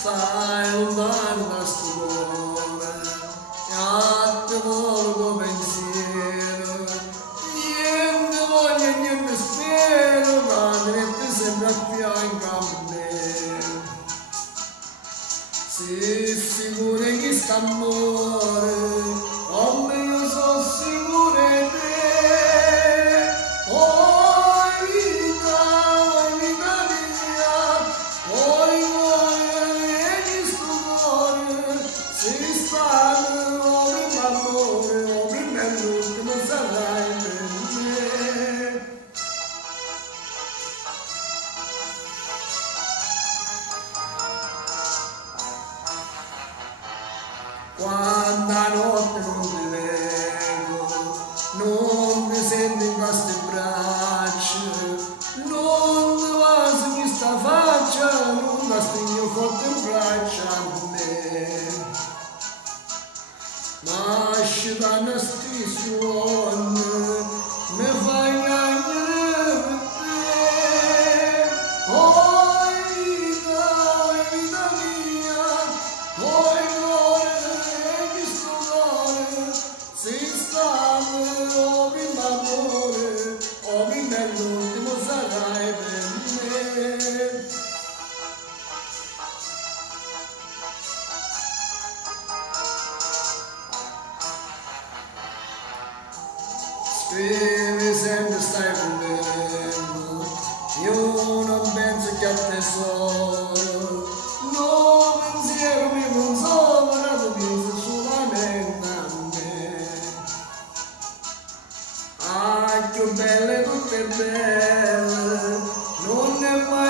Stai lontano da sto cuore, e a te volgo pensiero, niente voglio e niente spero, madre ti sembra fianco a me. Sei sicuro che sta amore, come io sono sicuro di te. Oh vita mia, oh cuore, che sto cuore, sei stato prima amore, o prima e l'ultimo sarai per me. Quanta notte non ti vedo, non mi sento in queste braccia, non ti va su questa faccia, non la stringo forte in braccia a me. Ma asciugando sti suoni, mi fai piangere per te. Oh vita mia, oh cuore, che sto cuore, sei stato prima amore, o prima e l'ultimo sarai per me. Scrivi sempre stai prendendo, io non penso che a tesoro, no pensiero mi consola, tu pensi solamente a me. Ah, che belle tutte belle, non è mai